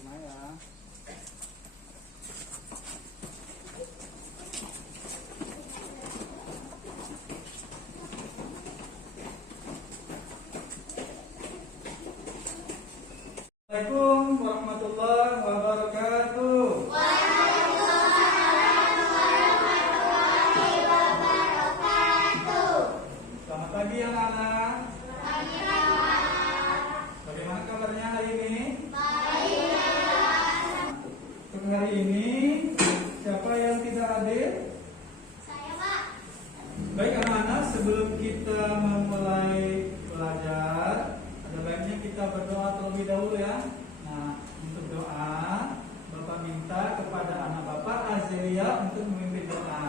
Fatimah ya. Assalamualaikum warahmatullahi wabarakatuh. Selamat pagi anak-anak. Bagaimana kabarnya hari ini? Untuk hari ini siapa yang tidak hadir? Saya, Pak. Baik anak-anak, sebelum kita memulai belajar, ada baiknya kita berdoa terlebih dahulu ya. Nah, untuk doa, Bapak minta kepada anak Bapak Azelia untuk memimpin doa.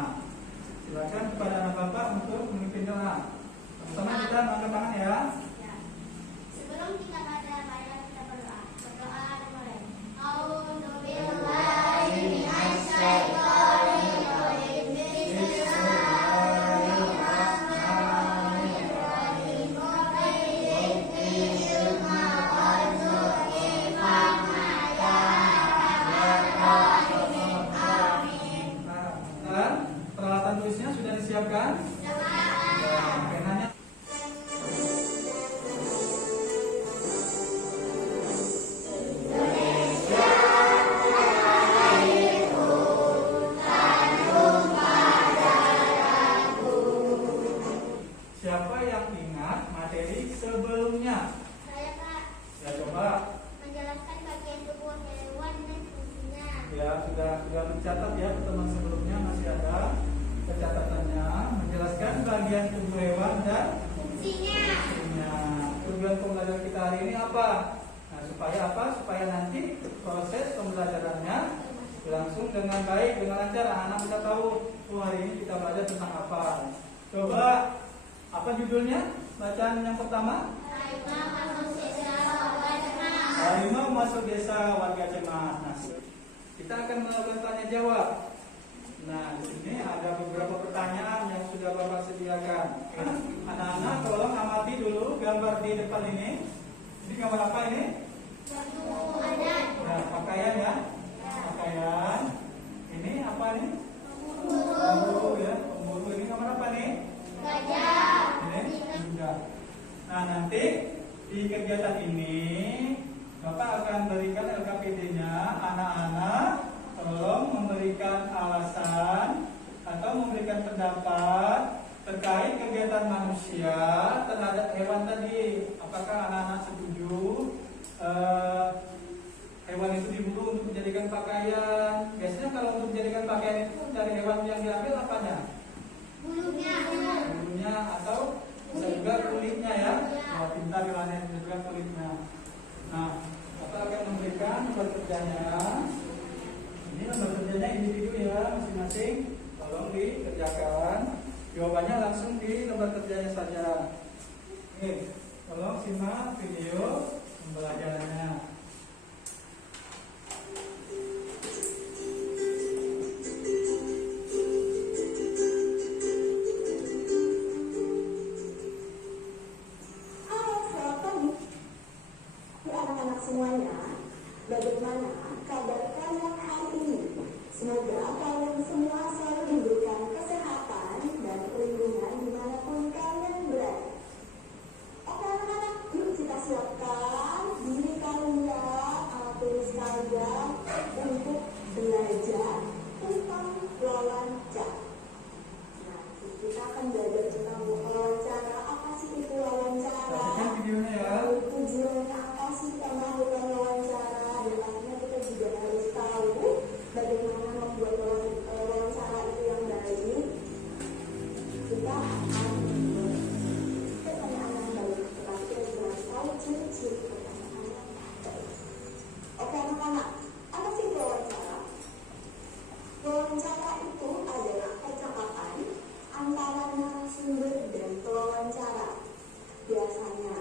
Silakan kepada anak Bapak untuk memimpin doa. Pertama kita angkat tangan ya. Ya. Sebelum kita baca, kita berdoa. Berdoa dimulai. A'udzubillahi minasyaitonir rajim. Bismillahirrahmanirrahim. Dan peralatan tulisnya sudah disiapkan? Penanya. Siapa yang ingat materi sebelumnya? Saya, Pak, Ya coba. menjelaskan bagian tubuh hewan dan fungsinya. Ya sudah mencatat ya, pertemuan sebelumnya masih ada pencatatannya, menjelaskan bagian tubuh hewan dan Fungsinya. fungsinya. Tujuan pembelajaran kita hari ini apa? Nah, supaya apa? Supaya nanti proses pembelajarannya berlangsung dengan baik, dengan lancar. Anak bisa tahu, hari ini kita belajar tentang apa. Coba, apa judulnya? Bacaan yang pertama. Harimau masuk desa warga cemas. Nah, kita akan melakukan tanya jawab. Nah, di sini ada beberapa pertanyaan yang sudah Bapak sediakan. Anak-anak tolong amati dulu gambar di depan ini. Ini gambar apa ini? Nah, pakaian ya. Pakaian. Ini apa nih? Pemburu ya. Pemburu ini gambar apa nih? Ini sudah. Nah, nanti di kegiatan ini Bapak akan berikan LKPD-nya. Anak-anak tolong memberikan alasan atau memberikan pendapat terkait kegiatan manusia terhadap hewan tadi. Apakah anak-anak setuju hewan itu diburu untuk dijadikan pakaian? Biasanya kalau untuk dijadikan pakaian itu dari hewan yang diambil apanya? Bulunya atau bisa juga kulitnya ya. Nah, pintar yang juga kulitnya. Nah, Bapak akan memberikan nomor kerjanya. Ini nomor kerjanya individu ya, masing-masing. Tolong dikerjakan. Jawabannya langsung di nomor kerjanya saja. Oke, tolong simak video pembelajarannya. Semuanya, bagaimana kabar kalian hari ini? Semoga kalian semua selalu diberikan kesehatan dan perlindungan dimanapun kalian berada. Oke anak-anak, yuk kita siapkan diri kalian, alat tulis kalian untuk belajar tentang wawancara. Nah, kita akan belajar tentang wawancara. Apa sih itu wawancara? Perhatikan videonya ya. Tujuannya apa sih kita melakukan wawancara, dan akhirnya kita juga harus tahu bagaimana membuat wawancara itu yang baik. Kita akan pertanyaan yang baik, tetapi kita juga harus tahu ciri-ciri pertanyaan yang baik. Oke anak-anak, apa sih wawancara? Wawancara itu adalah percakapan antara narasumber dan pewawancara. Biasanya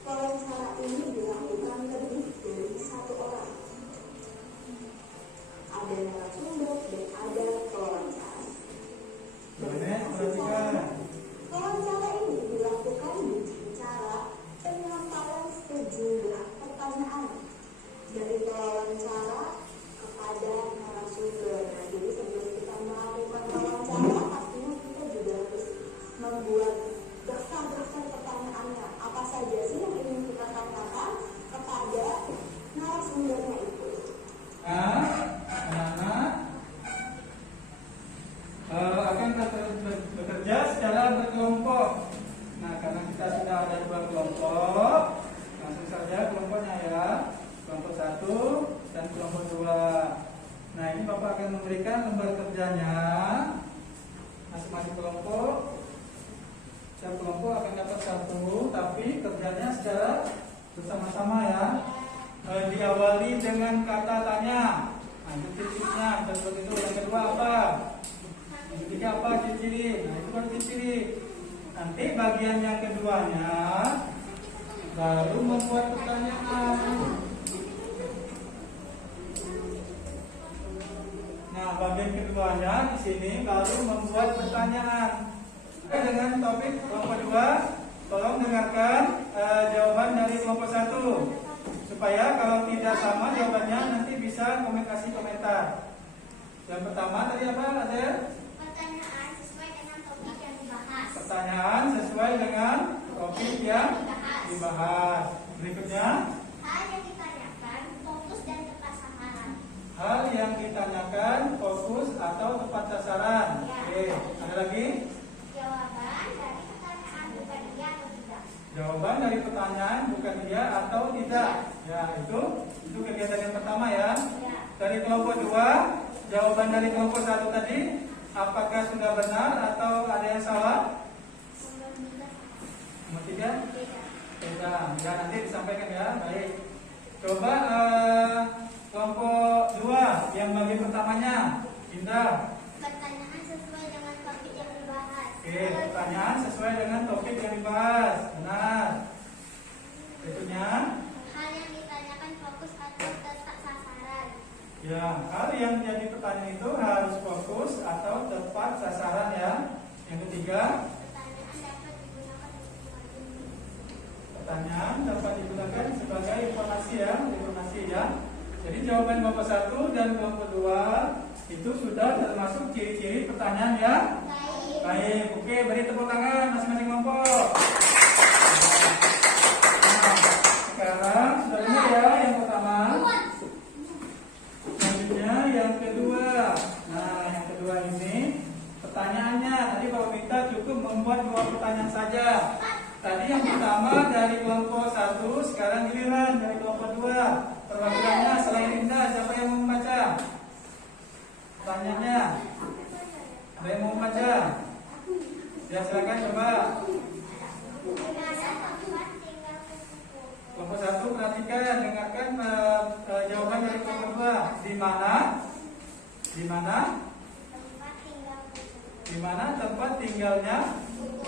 wawancara ini dilakukan lebih dari satu orang. Ada narasumber dan ada pewawancara. Perhatikan. Wawancara ini dilakukan dengan cara penyampaian sejumlah pertanyaan dari pewawancara memberikan lembar kerjanya masing-masing kelompok. Setiap kelompok akan dapat satu, tapi kerjanya secara bersama-sama ya. Diawali dengan kata tanya. Nah, itu ciri-cirinya. Terus itu yang kedua apa? Yang ketiga apa ciri-ciri? Nah, itu baru ciri-ciri. Nanti bagian yang keduanya baru membuat pertanyaan. Nah, bagian keduanya di sini baru membuat pertanyaan. Dengan topik kelompok 2, tolong dengarkan jawaban dari kelompok 1 supaya kalau tidak sama jawabannya nanti bisa kasih komentar. Yang pertama tadi apa, Adel? Pertanyaan sesuai dengan topik yang dibahas. Pertanyaan sesuai dengan topik yang dibahas. Berikutnya, Hal yang ditanyakan fokus dan tepat sasaran. hal yang ditanyakan fokus atau tepat sasaran. Ya. Oke, ada lagi? Jawaban dari pertanyaan bukan iya atau tidak. Jawaban dari pertanyaan bukan iya atau tidak. Ya, itu kegiatan yang pertama ya. Ya. Dari kelompok 2, jawaban dari kelompok 1 tadi apakah sudah benar atau ada yang salah? Nomor 3? Tidak. Ya, nanti disampaikan ya. Baik. Coba kelompok 2 yang bagian pertamanya. Indah. Pertanyaan sesuai dengan topik yang dibahas. Oke, pertanyaan sesuai dengan topik yang dibahas. Benar. Berikutnya, Hal yang ditanyakan fokus atau tepat sasaran. ya, hal yang jadi pertanyaan itu harus fokus atau tepat sasaran ya. Yang ketiga, Pertanyaan dapat digunakan sebagai informasi ya. Jadi jawaban kelompok 1 dan kelompok 2 itu sudah termasuk ciri-ciri pertanyaan ya. baik. Baik, oke, beri tepuk tangan masing-masing kelompok. Nah, sekarang sudah dengar ya yang pertama. Selanjutnya yang kedua. Nah, yang kedua ini pertanyaannya tadi Bapak minta cukup membuat 2 pertanyaan saja. Tadi yang pertama dari kelompok 1, sekarang giliran dari kelompok 2. Perwakilannya selain Indah, siapa yang mau membaca? Pertanyaannya, ada yang mau membaca? Ya, silakan coba. Kelompok 1 perhatikan, dengarkan jawaban dari kelompok 2. Di mana? Di mana tempat tinggalnya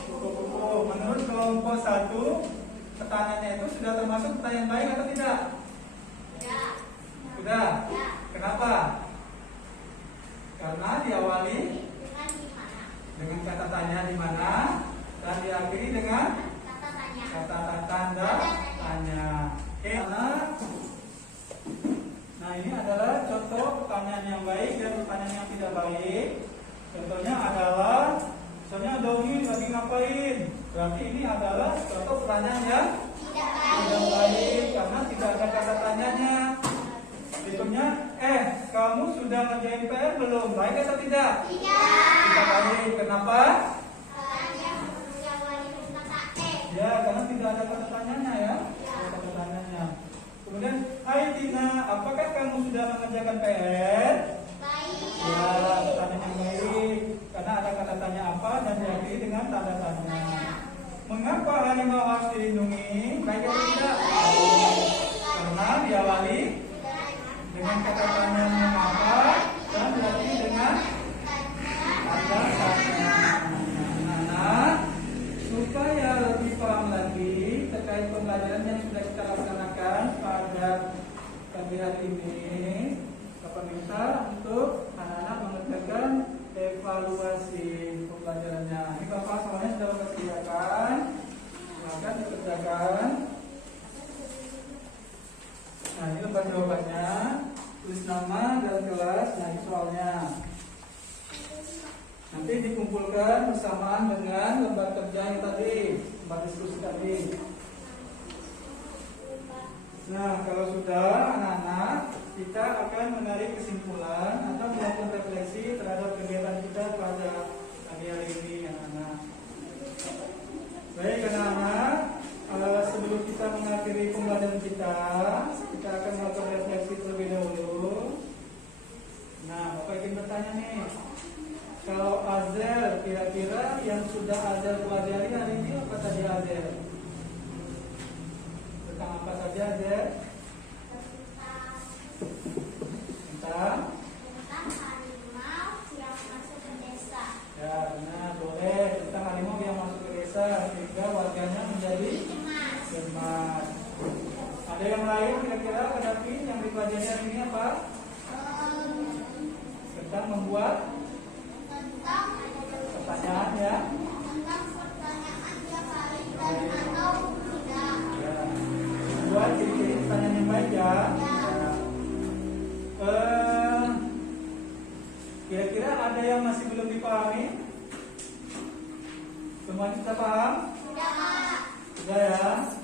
kupu-kupu? Menurut kelompok 1, pertanyaannya itu sudah termasuk pertanyaan baik atau tidak? Sudah. Kenapa? Karena diawali dengan kata tanya di mana dan diakhiri dengan kata tanda tanya. Oke, nah ini adalah contoh pertanyaan yang baik dan pertanyaan yang tidak baik. Contohnya adalah, misalnya Doni lagi ngapain? Berarti ini adalah contoh pertanyaan yang tidak baik karena tidak ada kata tanyanya. Contohnya, kamu sudah ngerjain PR belum? Baik atau tidak? Tidak baik. Kenapa? Ya, karena tidak ada kata tanyanya ya. Kata tanyanya. Kemudian, hai Tina, apakah kamu sudah mengerjakan PR? Ya, pertanyaan yang baik. Karena ada kata tanya apa dan diakhiri dengan tanda tanya. Mengapa harimau harus dilindungi? Baik atau tidak? Karena diawali dengan kata tanya mengapa dan diakhiri dengan tanda tanya. Anak-anak, supaya lebih paham lagi terkait pembelajaran yang sudah kita laksanakan pada pagi hari ini, Bapak minta untuk anak-anak mengerjakan evaluasi pembelajarannya. Ini Bapak semuanya sudah mempersiapkan, silakan dikerjakan. Nah, ini lembar jawabannya, tulis nama dan kelas. Nah, ini soalnya nanti dikumpulkan bersamaan dengan lembar kerja yang tadi, lembar diskusi tadi. Nah, kalau sudah anak-anak, kita akan menarik kesimpulan atau melakukan refleksi terhadap kegiatan kita pada pagi hari ini, anak-anak. Baik, anak-anak, sebelum kita mengakhiri pembelajaran kita akan melakukan refleksi terlebih dahulu. Nah, Bapak ingin bertanya. lain kira-kira David yang dipelajari hari ini apa? Tentang membuat pertanyaan ya. Tentang pertanyaan yang baik dan atau tidak. Ya. Membuat ciri-ciri pertanyaan yang baik ya. Kira-kira ada yang masih belum dipahami? Semuanya sudah paham? Sudah ya.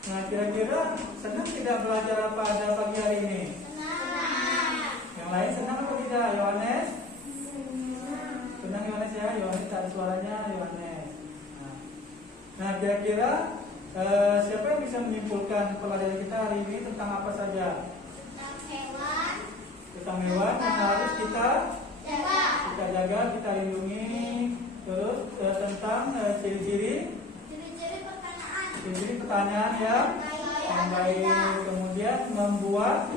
Nah, kira-kira senang tidak belajar apa ada pagi hari ini? Yang lain senang atau tidak? Yohanes? Senang Yohanes ya? Yohanes tak ada suaranya, Yohanes. Nah, kira-kira siapa yang bisa menyimpulkan pelajaran kita hari ini tentang apa saja? Tentang hewan yang harus kita jaga, kita lindungi. Terus tentang ciri-ciri pertanyaan yang baik. Kemudian membuat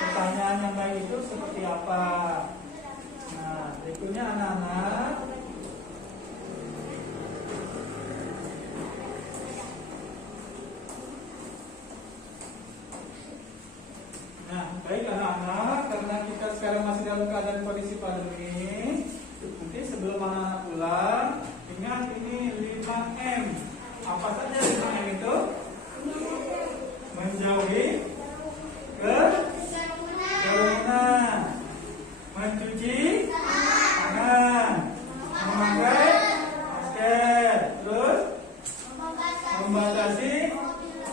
pertanyaan yang baik itu seperti apa. Nah, berikutnya anak-anak, baik anak-anak, karena kita sekarang masih dalam keadaan kondisi pandemi, nanti sebelum anak-anak pulang, ingat ini 5M. Apa saja 5M itu? Menjauhi kerumunan, mencuci tangan, memakai masker, terus membatasi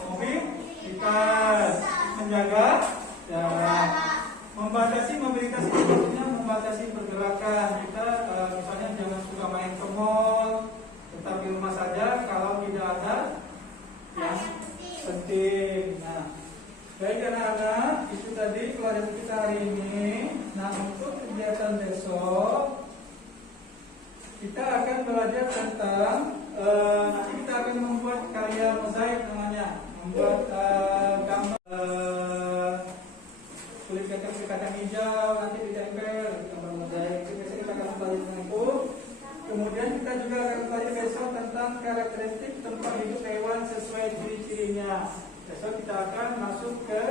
mobilitas, menjaga jarak. Membatasi mobilitas itu maksudnya membatasi pergerakan. Kita misalnya jangan suka main ke mall, tetap di rumah saja kalau tidak ada yang penting. Nah, baik anak-anak, itu tadi pelajaran kita hari ini. Nah, untuk kegiatan besok kita akan belajar tentang nanti kita akan membuat karya mozaik namanya, membuat gambar kulit kacang hijau nanti ditempel gambar mozaik. Itu biasanya kita akan belajar tentang itu. Kemudian kita juga akan belajar besok tentang karakteristik tempat hidup hewan sesuai ciri-cirinya. Besok kita akan masuk ke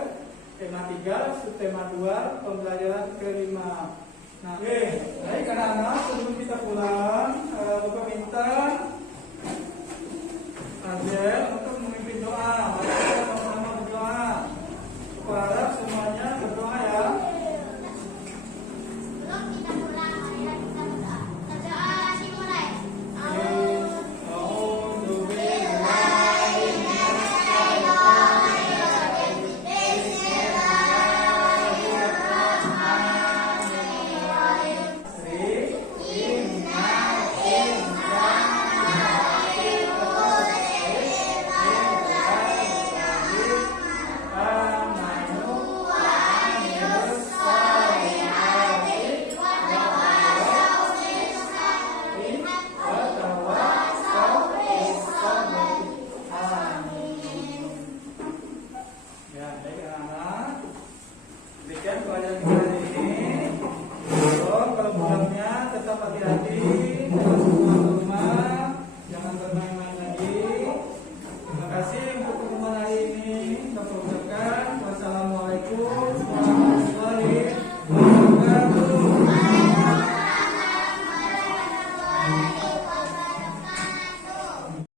tema 3, subtema 2, pembelajaran kelima. Nah, baik anak-anak, sebelum kita pulang, Bapak minta Angel